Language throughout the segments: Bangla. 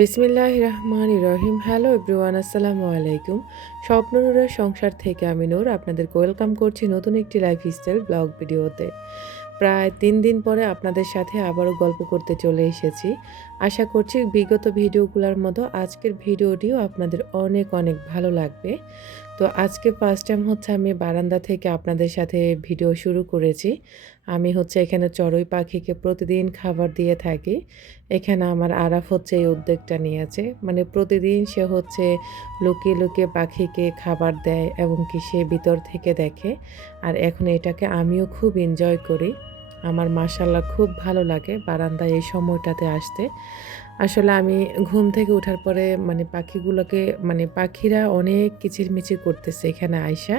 বিসমিল্লাহ রহমান রহিম। হ্যালো এভরিওয়ান আসসালামু আলাইকুম। স্বপ্ননুরের সংসার থেকে আমি নূর, আপনাদেরকে ওয়েলকাম করছি নতুন একটি লাইফ স্টাইল ব্লগ ভিডিওতে প্রায় তিন দিন পরে আপনাদের সাথে আবারও গল্প করতে চলে এসেছি। আশা করছি বিগত ভিডিওগুলোর মতো আজকের ভিডিওটিও আপনাদের অনেক অনেক ভালো লাগবে। তো আজকে ফার্স্ট টাইম হচ্ছে আমি বারান্দা থেকে আপনাদের সাথে ভিডিও শুরু করেছি। আমি হচ্ছে এখানে চড়ুই পাখিকে প্রতিদিন খাবার দিয়ে থাকি। এখানে আমার আরাফ হচ্ছে এই উদ্যোগটা নিয়েছে। মানে প্রতিদিন সে হচ্ছে লুকিয়ে লুকিয়ে পাখিকে খাবার দেয় এবং কি সে ভিতর থেকে দেখে। আর এখন এটাকে আমিও খুব এনজয় করি। আমার মাসাল্লাহ খুব ভালো লাগে বারান্দায় এই সময়টাতে আসতে। আসলে আমি ঘুম থেকে ওঠার পরে মানে পাখিগুলোকে মানে পাখিরা অনেক কিচিরমিচির করতেছে এখানে আয়সা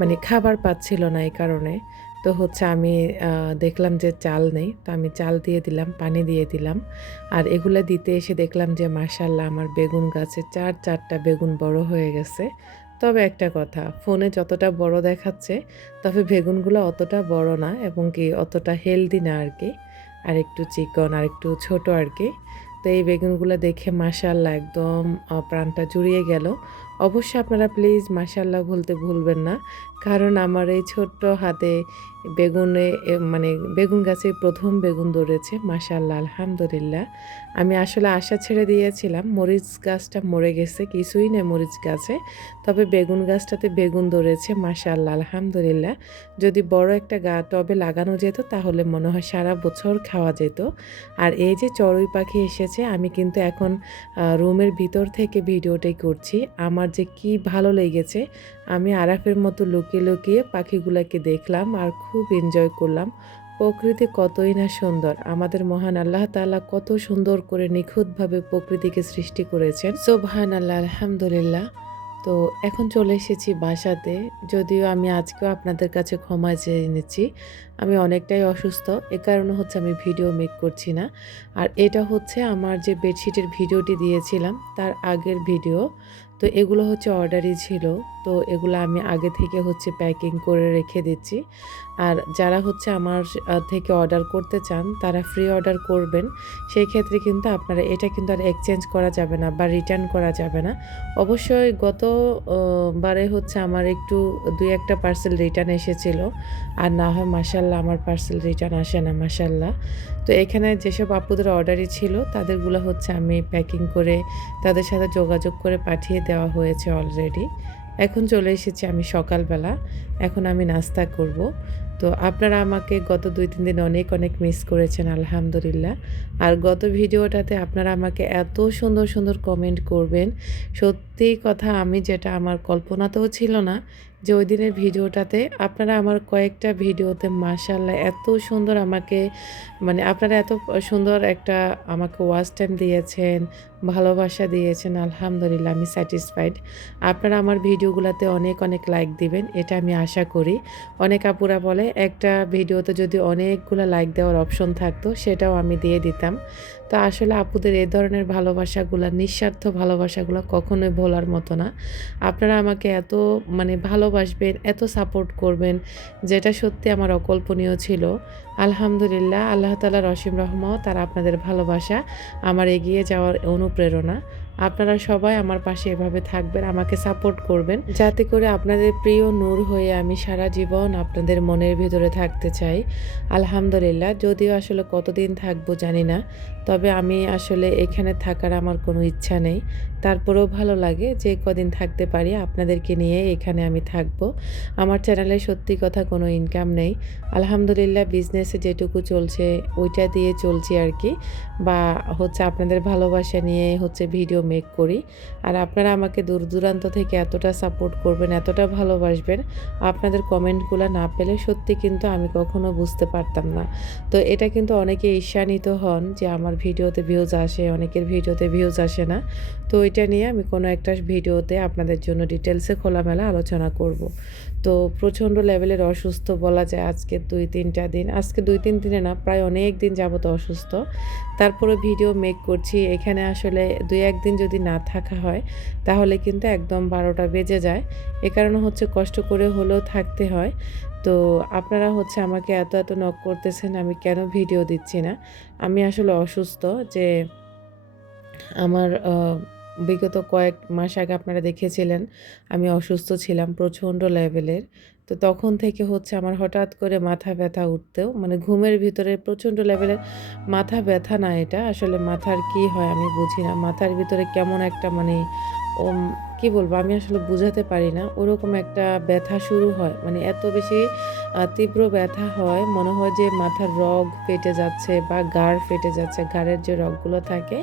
মানে খাবার পাচ্ছিল না এই কারণে। তো হচ্ছে আমি দেখলাম যে চাল নেই। তো আমি চাল দিয়ে দিলাম, পানি দিয়ে দিলাম। আর এগুলো দিতে এসে দেখলাম যে মাসাল্লাহ আমার বেগুন গাছে চার চারটা বেগুন বড় হয়ে গেছে। তবে একটা কথা, ফোনে যতটা বড় দেখাচ্ছে, তবে বেগুনগুলো অতটা বড় না এবং কি অতটা হেলদি না আর কি। আর একটু চিকন আর একটু ছোট আর কি। তো এই বেগুনগুলো দেখে মাশাল্লাহ একদম প্রাণটা জুড়িয়ে গেল। অবশ্যই আপনারা প্লিজ মাশাল্লাহ বলতে ভুলবেন না। কারণ আমার এই ছোট্ট হাতে বেগুনে মানে বেগুন গাছে প্রথম বেগুন ধরেছে মাশাল্লাহ আলহামদুলিল্লাহ। আমি আসলে আশা ছেড়ে দিয়েছিলাম, মরিচ গাছটা মরে গেছে, কিছুই নেই মরিচ গাছে। তবে বেগুন গাছটাতে বেগুন ধরেছে মাশাল্লাহ আলহামদুলিল্লাহ। যদি বড় একটা গা টবে লাগানো যেত, তাহলে মনে হয় সারা বছর খাওয়া যেত। আর এই যে চড়ুই পাখি এসেছে, আমি কিন্তু এখন রুমের ভিতর থেকে ভিডিওটাই করছি। আমার যে কি ভালো লেগেছে আমি আরাফের মতো লুকিয়ে লুকিয়ে পাখিগুলোকে দেখলাম আর খুব এনজয় করলাম। প্রকৃতি কতই না সুন্দর। আমাদের মহান আল্লাহ তালা কত সুন্দর করে নিখুঁতভাবে প্রকৃতিকে সৃষ্টি করেছেন। সোবহান আল্লাহ আলহামদুলিল্লাহ। তো এখন চলে এসেছি বাসাতে। যদিও আমি আজকেও আপনাদের কাছে ক্ষমা চেয়ে নিচ্ছি। আমি অনেকটাই অসুস্থ। এ কারণে হচ্ছে আমি ভিডিও মেক করছি না। আর এটা হচ্ছে আমার যে বেডশিটের ভিডিওটি দিয়েছিলাম, তার আগের ভিডিও। তো এগুলো হচ্ছে অর্ডারই ছিল। তো এগুলো আমি আগে থেকে হচ্ছে প্যাকিং করে রেখে দিচ্ছি। আর যারা হচ্ছে আমার থেকে অর্ডার করতে চান, তারা ফ্রি অর্ডার করবেন। সেই ক্ষেত্রে কিন্তু আপনারা, এটা কিন্তু আর এক্সচেঞ্জ করা যাবে না বা রিটার্ন করা যাবে না। অবশ্যই গত বারে হচ্ছে আমার একটু দুই একটা পার্সেল রিটার্ন এসেছিল। আর না হয় মাসাল্লাহ আমার পার্সেল রিটার্ন আসে না মাসাল্লাহ তো এখানে যেসব আপুদের অর্ডারই ছিল, তাদেরগুলো হচ্ছে আমি প্যাকিং করে তাদের সাথে যোগাযোগ করে পাঠিয়ে দেওয়া হয়েছে অলরেডি এখন চলে এসেছি আমি সকালবেলা, এখন আমি নাস্তা করব। তো আপনারা আমাকে গত দুই, তিন দিন অনেক অনেক মিস করেছেন, আলহামদুলিল্লাহ। আর গত ভিডিওটাতে আপনারা আমাকে এত সুন্দর সুন্দর কমেন্ট করবেন। সত্যি কথা আমি যেটা, আমার কল্পনাতেও ছিল না যে ওই দিনের ভিডিওটাতে আপনারা আমার কয়েকটা ভিডিওতে মাসাল্লাহ এত সুন্দর আমাকে মানে আপনারা এত সুন্দর একটা আমাকে ওয়াচ টাইম দিয়েছেন ভালোবাসা দিয়েছেন, আলহামদুলিল্লাহ, আমি স্যাটিসফাইড আপনারা আমার ভিডিওগুলোতে অনেক অনেক লাইক দিবেন, এটা আমি আশা করি। অনেক আপুরা বলে, একটা ভিডিওতে যদি অনেকগুলো লাইক দেওয়ার অপশন থাকতো, সেটাও আমি দিয়ে দিতাম। তো আসলে আপুদের এই ধরনের ভালোবাসাগুলো, নিঃস্বার্থ ভালোবাসাগুলো কখনোই ভোলার মতো না। আপনারা আমাকে এত মানে ভালোবাসবেন, এত সাপোর্ট করবেন, যেটা সত্যি আমার অকল্পনীয় ছিল। আলহামদুলিল্লাহ, আল্লাহ তালার অসীম রহমত আর আপনাদের ভালোবাসা আমার এগিয়ে যাওয়ার অনুপ্রেরণা আপনারা সবাই আমার পাশে এভাবে থাকবেন, আমাকে সাপোর্ট করবেন। যাতে করে আপনাদের প্রিয় নূর হয়ে আমি সারা জীবন আপনাদের মনের ভিতরে থাকতে চাই। আলহামদুলিল্লাহ, যদিও আসলে কতদিন থাকব জানি না, তবে আমি আসলে এখানে থাকার আমার কোনো ইচ্ছা নেই। তারপরেও ভালো লাগে যে কদিন থাকতে পারি, আপনাদেরকে নিয়ে এখানে আমি থাকব। আমার চ্যানেলে সত্যি কথা কোনো ইনকাম নেই। আলহামদুলিল্লাহ বিজনেসে যেটুকু চলছে, ওইটা দিয়ে চলছি আর কি। বা হচ্ছে আপনাদের ভালোবাসা নিয়ে হচ্ছে ভিডিও মেক করি। আর আপনারা আমাকে দূর দূরান্ত থেকে এতটা সাপোর্ট করবেন, এতটা ভালোবাসবেন, আপনাদের কমেন্টগুলো না পেলে সত্যি কিন্তু আমি কখনো বুঝতে পারতাম না। তো এটা কিন্তু অনেকে ঈর্ষান্বিত হন যে আমার ভিডিওতে ভিউজ আসে, অনেকের ভিডিওতে ভিউজ আসে না। তো এটা নিয়ে আমি কোনো একটা ভিডিওতে আপনাদের জন্য ডিটেলসে খোলামেলা আলোচনা করব। তো প্রচণ্ড লেভেলের অসুস্থ বলা যায় আজকে দুই, তিনটা দিন। আজকে দুই, তিন দিনে না, প্রায় অনেক দিন যাবত অসুস্থ। তারপরে ভিডিও মেক করছি। এখানে আসলে দুই একদিন যদি না থাকা হয়, তাহলে কিন্তু একদম বারোটা বেজে যায়। এ কারণে হচ্ছে কষ্ট করে হলেও থাকতে হয়। তো আপনারা হচ্ছে আমাকে এত এত নক করতেছেন, আমি কেন ভিডিও দিচ্ছি না? আমি আসলে অসুস্থ যে আমার বিগত কয়েক মাস আগে আপনারা দেখেছিলেন, আমি অসুস্থ ছিলাম প্রচণ্ড লেভেলের। তো তখন থেকে হচ্ছে আমার হঠাৎ করে মাথা ব্যথা উঠতেও মানে ঘুমের ভিতরে প্রচণ্ড লেভেলের মাথা ব্যথা না এটা। আসলে মাথার কি হয় আমি বুঝি না। মাথার ভিতরে কেমন একটা মানে কি বলব আমি আসলে বুঝাতে পারি না। ওরকম একটা ব্যথা শুরু হয়। মানে এত বেশি তীব্র ব্যথা হয় মনে হয় যে মাথার রগ ফেটে যাচ্ছে বা ঘাড় ফেটে যাচ্ছে। ঘাড়ের যে রগগুলো থাকে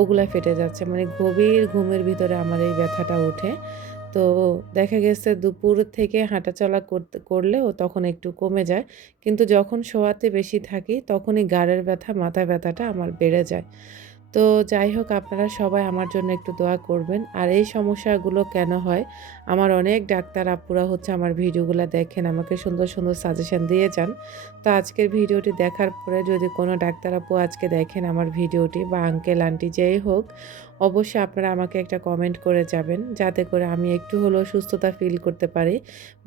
ওগুলা ফেটে যাচ্ছে। মানে গভীর ঘুমের ভিতরে আমার এই ব্যথাটা ওঠে। তো দেখা গেছে দুপুর থেকে হাঁটাচলা করতে করলেও তখন একটু কমে যায়। কিন্তু যখন শোয়াতে বেশি থাকি তখনই ঘাড়ের ব্যথা, মাথা ব্যথাটা আমার বেড়ে যায়। তো যাই হোক আপনারা সবাই আমার জন্য একটু দোয়া করবেন। আর এই সমস্যাগুলো কেন হয়? আমার অনেক ডাক্তার আপুরা হচ্ছে আমার ভিডিওগুলো দেখেন, আমাকে সুন্দর, সুন্দর সাজেশন দিয়ে যান। তো আজকের ভিডিওটি দেখার পরে যদি কোনো ডাক্তার আপু আজকে দেখেন আমার ভিডিওটি বা আঙ্কেল আন্টি যেই হোক, অবশ্যই আপনারা আমাকে একটা কমেন্ট করে যাবেন। যাতে করে আমি একটু হলেও সুস্থতা ফিল করতে পারি।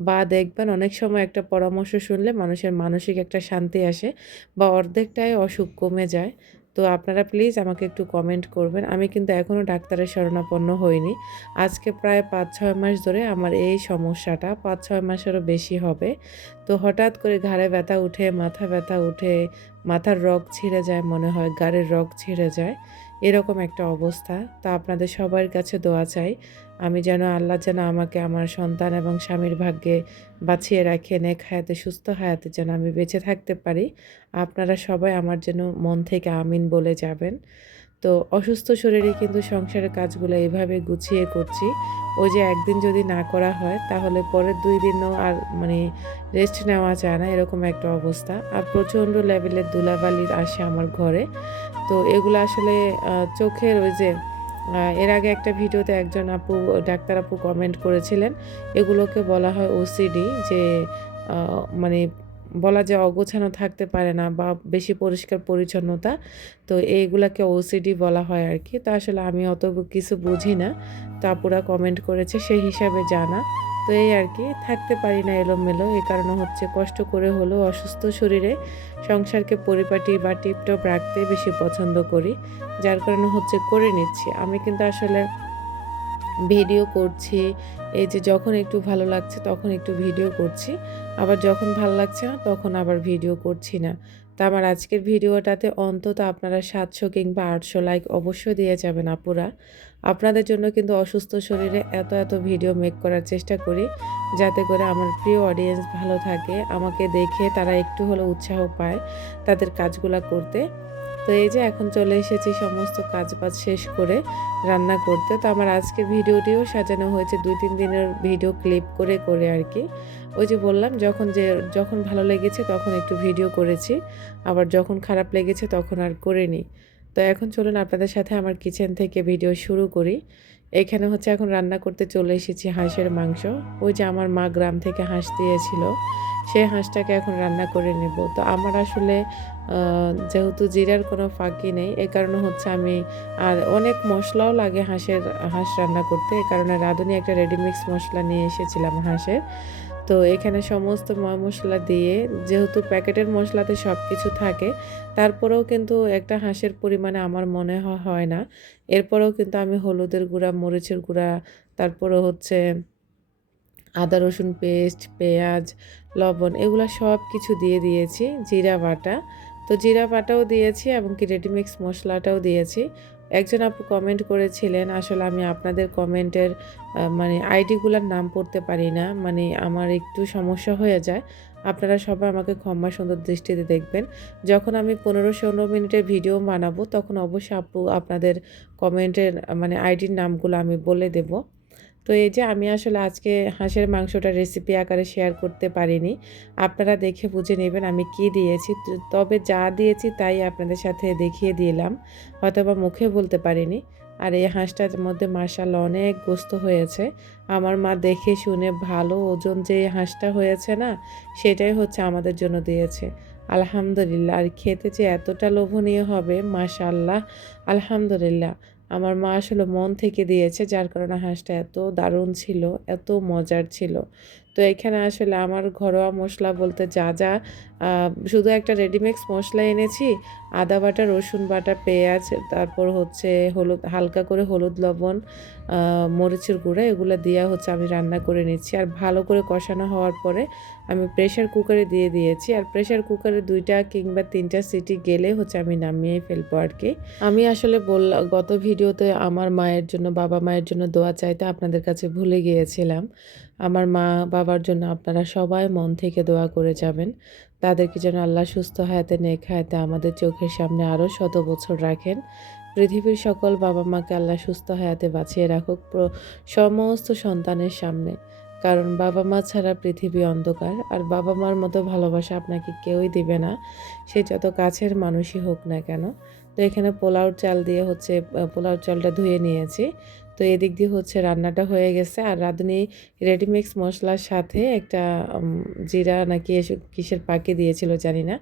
বা দেখবেন অনেক সময় একটা পরামর্শ শুনলে মানুষের মানসিক একটা শান্তি আসে বা অর্ধেকটাই অসুখ কমে যায়। তো আপনারা প্লিজ আমাকে একটু কমেন্ট করবেন। আমি কিন্তু এখনও ডাক্তারের শরণাপন্ন হইনি। আজকে প্রায় ৫-৬ মাস ধরে আমার এই সমস্যাটা ৫-৬ মাসেরও বেশি হবে। তো হঠাৎ করে ঘাড়ে ব্যথা উঠে, মাথা ব্যথা উঠে, মাথার রগ ছিঁড়ে যায় মনে হয়, গাড়ের রগ ছিঁড়ে যায়। এরকম একটা অবস্থা। তা আপনাদের সবার কাছে দোয়া চাই। আমি যেন আল্লাহ যেন আমাকে আমার সন্তান এবং স্বামীর ভাগ্যে বাঁচিয়ে রাখে, নেক হায়াতে সুস্থ হায়াতে যেন আমি বেঁচে থাকতে পারি। আপনারা সবাই আমার যেন মন থেকে আমিন বলে যাবেন। তো অসুস্থ শরীরে কিন্তু সংসারের কাজগুলো এভাবে গুছিয়ে করছি। ওই যে একদিন যদি না করা হয় তাহলে পরের দুই দিনও আর মানে রেস্ট নেওয়া যায় না এরকম একটা অবস্থা। আর প্রচণ্ড লেভেলের ধুলাবালি আসে আমার ঘরে। তো এগুলো আসলে চোখের ওই যে এর আগে একটা ভিডিওতে একজন আপু ডাক্তার আপু কমেন্ট করেছিলেন, এগুলোকে বলা হয় ওসিডি যে মানে বলা যায় অগোছানো থাকতে পারে না বা বেশি পরিষ্কার পরিচ্ছন্নতা। তো এইগুলাকে ওসিডি বলা হয় আর কি তো আসলে আমি অত কিছু বুঝি না। তো আপুরা কমেন্ট করেছে সেই হিসাবে জানা। তো এই আর কি, থাকতে পারি না এলোমেলো। এ কারণে হচ্ছে কষ্ট করে হলেও অসুস্থ শরীরে সংসারকে পরিপাটি বা টিপটপ রাখতে বেশি পছন্দ করি। যার কারণে হচ্ছে করে নিচ্ছি। আমি কিন্তু আসলে ভিডিও করছি। এই যে যখন একটু ভালো লাগছে তখন একটু ভিডিও করছি। আবার যখন ভালো লাগছে না তখন আবার ভিডিও করছি না। তো আমার আজকের ভিডিওটাতে অন্তত আপনারা ৭০০ কিংবা ৮০০ লাইক অবশ্যই দিয়ে যাবেন আপুরা। আপনাদের জন্য কিন্তু অসুস্থ শরীরে এত, এত ভিডিও মেক করার চেষ্টা করি। যাতে করে আমার প্রিয় অডিয়েন্স ভালো থাকে। আমাকে দেখে তারা একটু হলেও উৎসাহ পায় তাদের কাজগুলা করতে। তো এই যে এখন চলে এসেছি সমস্ত কাজ-বাজ শেষ করে রান্না করতে। তো আমার আজকের ভিডিওটিও সাজানো হয়েছে ২-৩ দিনের ভিডিও ক্লিপ করে, করে আরকি। ওই যে বললাম যখন যে যখন ভালো লেগেছে তখন একটু ভিডিও করেছি। আবার যখন খারাপ লেগেছে তখন আর করিনি। তো এখন চলুন আপনাদের সাথে আমার কিচেন থেকে ভিডিও শুরু করি। এখানে হচ্ছে এখন রান্না করতে চলে এসেছি হাঁসের মাংস। ওই যে আমার মা গ্রাম থেকে হাঁস দিয়েছিল। সেই হাঁসটাকে এখন রান্না করে নেব। তো আমার আসলে যেহেতু জিরার কোনো ফাঁকি নেই, এ কারণে হচ্ছে আমি আর অনেক মশলাও লাগে হাঁসের হাঁস রান্না করতে। এ কারণে রাঁধুনি একটা রেডিমিক্স মশলা নিয়ে এসেছিলাম হাঁসের। তো এখানে সমস্ত মসলা দিয়ে যেহেতু প্যাকেটের মশলাতে সব কিছু থাকে, তারপরেও কিন্তু একটা হাঁসের পরিমাণে আমার মনে হয় না। এরপরেও কিন্তু আমি হলুদের গুঁড়া, মরিচের গুঁড়া, তারপরে হচ্ছে আদা রসুন পেস্ট, পেঁয়াজ, লবণ এগুলো সব কিছু দিয়ে দিয়েছি। জিরা বাটা। তো জিরা বাটাও দিয়েছি এবং কি রেডিমিক্স মশলাটাও দিয়েছি। একজন আপু কমেন্ট করেছিলেন, আসলে আমি আপনাদের কমেন্টের মানে আইডিগুলোর নাম পড়তে পারি না। মানে আমার একটু সমস্যা হয়ে যায়। আপনারা সবাই আমাকে ক্ষমা সুন্দর দৃষ্টিতে দেখবেন। যখন আমি ১৫-১৬ মিনিটের ভিডিও বানাবো, তখন অবশ্যই আপু আপনাদের কমেন্টের মানে আইডির নামগুলো আমি বলে দেব। তো এই যে আমি আসলে আজকে হাঁসের মাংসটা রেসিপি আকারে শেয়ার করতে পারিনি। আপনারা দেখে বুঝে নেবেন আমি কি দিয়েছি। তবে যা দিয়েছি তাই আপনাদের সাথে দেখিয়ে দিলাম। হয়তোবা মুখে বলতে পারিনি। আর এই হাঁসটার মধ্যে মাশাআল্লাহ অনেক গোস্ত হয়েছে। আমার মা দেখে শুনে ভালো ওজন যে হাঁসটা হয়েছে না, সেটাই হচ্ছে আমাদের জন্য দিয়েছে। আলহামদুলিল্লাহ। আর খেতে যে এতটা লোভনীয় হবে মাশাল্লাহ আলহামদুলিল্লাহ। আমার মা আসলে মন থেকে দিয়েছে যার কারণে হাঁসটা এত দারুণ ছিল, এত মজার ছিল। তো এখানে আসলে আমার ঘরোয়া মশলা বলতে যা, যা শুধু একটা রেডিমেক্স মশলা এনেছি আদা বাটা রসুন বাটা পেঁয়াজ তারপর হচ্ছে হলুদ হালকা করে হলুদ লবণ মরিচের গুঁড়া এগুলো দেওয়া হচ্ছে আমি রান্না করে নিচ্ছি। আর ভালো করে কষানো হওয়ার পরে আমি প্রেশার কুকারে দিয়ে দিয়েছি। আর প্রেশার কুকারে দুইটা কিংবা তিনটা সিটি গেলে হচ্ছে আমি নামিয়ে ফেলব আর কি। আমি আসলে বললাম গত ভিডিওতে আমার মায়ের জন্য বাবা মায়ের জন্য দোয়া চাইতে আপনাদের কাছে ভুলে গিয়েছিলাম। আমার মা বাবার জন্য আপনারা সবাই মন থেকে দোয়া করে যাবেন। তাদেরকে যেন আল্লাহ সুস্থ হায়াতে নেক হায়াতে আমাদের চোখের সামনে আরও শত বছর রাখেন। পৃথিবীর সকল বাবা মাকে আল্লাহ সুস্থ হায়াতে বাঁচিয়ে রাখুক সমস্ত সন্তানের সামনে। কারণ বাবা মা ছাড়া পৃথিবী অন্ধকার আর বাবা মার মতো ভালোবাসা আপনাকে কেউই দিবে না। সে যত কাছের মানুষই হোক না কেন। তো এখানে পোলাও চাল দিয়ে হচ্ছে আহ, পোলাও চালটা ধুয়ে নিয়েছি। তো এদিক দিয়ে হচ্ছে রান্নাটা হয়ে গেছে। আর রাঁধুনি রেডিমিক্স মশলার সাথে একটা জিরা নাকি এসব কিসের পাকে দিয়েছিল জানি না,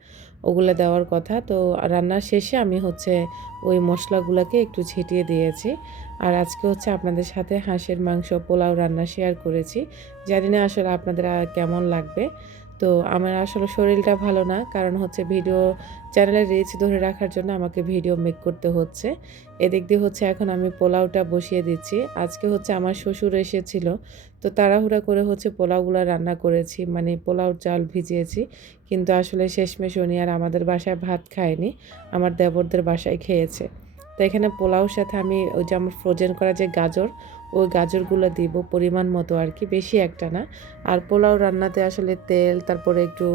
ওগুলো দেওয়ার কথা। তো রান্নার শেষে আমি হচ্ছে ওই মশলাগুলোকে একটু ছিটিয়ে দিয়েছি। আর আজকে হচ্ছে আপনাদের সাথে হাঁসের মাংস পোলাও রান্না শেয়ার করেছি। জানি না আসলে আপনাদের কেমন লাগবে। তো আমার আসলে শরীরটা ভালো না। কারণ হচ্ছে ভিডিও চ্যানেলের রিচ ধরে রাখার জন্য আমাকে ভিডিও মেক করতে হচ্ছে। এদিক দিয়ে হচ্ছে এখন আমি পোলাওটা বসিয়ে দিচ্ছি। আজকে হচ্ছে আমার শ্বশুর এসেছিল। তো তাড়াহুড়া করে হচ্ছে পোলাওগুলো রান্না করেছি। মানে পোলাও চাল ভিজিয়েছি। কিন্তু আসলে শেষমেশ উনি আর আমাদের বাসায় ভাত খায়নি। আমার দেবরদের বাসায় খেয়েছে। তো এখানে পোলাওর সাথে আমি ওই যে আমার ফ্রোজেন করা যে গাজর ওই গাজরগুলো দিব, পরিমাণ মতো আর কি, বেশি একটা না। আর পোলাও রান্নাতে আসলে তেল, তারপরে একটু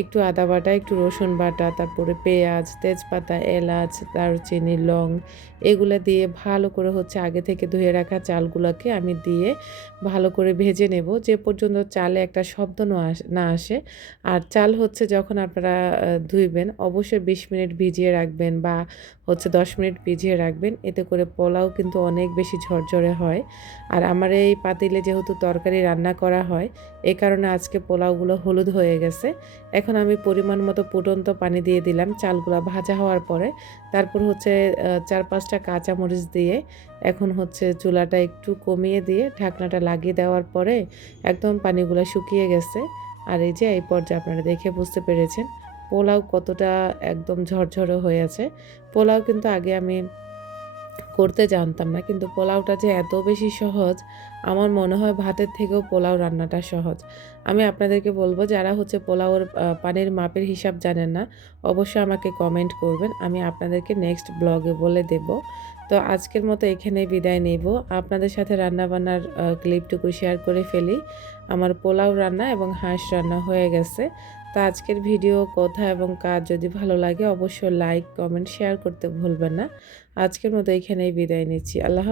একটু আদা বাটা, একটু রসুন বাটা, তারপরে পেঁয়াজ, তেজপাতা, এলাচ, দারচিনি, লং, এগুলো দিয়ে ভালো করে হচ্ছে আগে থেকে ধুয়ে রাখা চালগুলোকে আমি দিয়ে ভালো করে ভেজে নেব। যে পর্যন্ত চালে একটা শব্দ না আসে আর চাল হচ্ছে যখন আপনারা ধুইবেন, অবশ্যই বিশ মিনিট ভিজিয়ে রাখবেন বা হচ্ছে দশ মিনিট ভিজিয়ে রাখবেন। এতে করে পোলাও কিন্তু অনেক বেশি ঝরঝরে হয়। আর আমার এই পাতিলে যেহেতু তরকারি রান্না করা হয় এই কারণে আজকে পোলাওগুলো হলুদ হয়ে গেছে। এখন আমি পরিমাণ মতো ফুটন্ত পানি দিয়ে দিলাম, চালগুলো ভাজা হওয়ার পরে। তারপর হচ্ছে চার পাঁচটা কাঁচামরিচ দিয়ে এখন হচ্ছে চুলাটা একটু কমিয়ে দিয়ে ঢাকনাটা লাগিয়ে দেওয়ার পরে একদম পানিগুলো শুকিয়ে গেছে। আর এই যে এই পর্যায়ে আপনারা দেখে বুঝতে পেরেছেন, পোলাও কতটা একদম ঝরঝরে হয়ে আছে। পোলাও কিন্তু আগে আমি করতে জানতাম না। কিন্তু পোলাওটা যে এত বেশি সহজ, আমার মনে হয় ভাতের থেকেও পোলাও রান্নাটা সহজ। আমি আপনাদেরকে বলব, যারা হচ্ছে পোলাওর পানির মাপের হিসাব জানেন না, অবশ্যই আমাকে কমেন্ট করবেন। আমি আপনাদেরকে নেক্সট ব্লগে বলে দেব। তো আজকের মতো এখানে বিদায় নেব। আপনাদের সাথে রান্নাবান্নার ক্লিপটুকু শেয়ার করে ফেলি। আমার পোলাও রান্না এবং হাঁস রান্না হয়ে গেছে। তো আজকের ভিডিও কথা এবং কাজ যদি ভালো লাগে, অবশ্যই লাইক কমেন্ট শেয়ার করতে ভুলবেন না আজকের মতো এখানেই বিদায় নিচ্ছি আল্লাহ।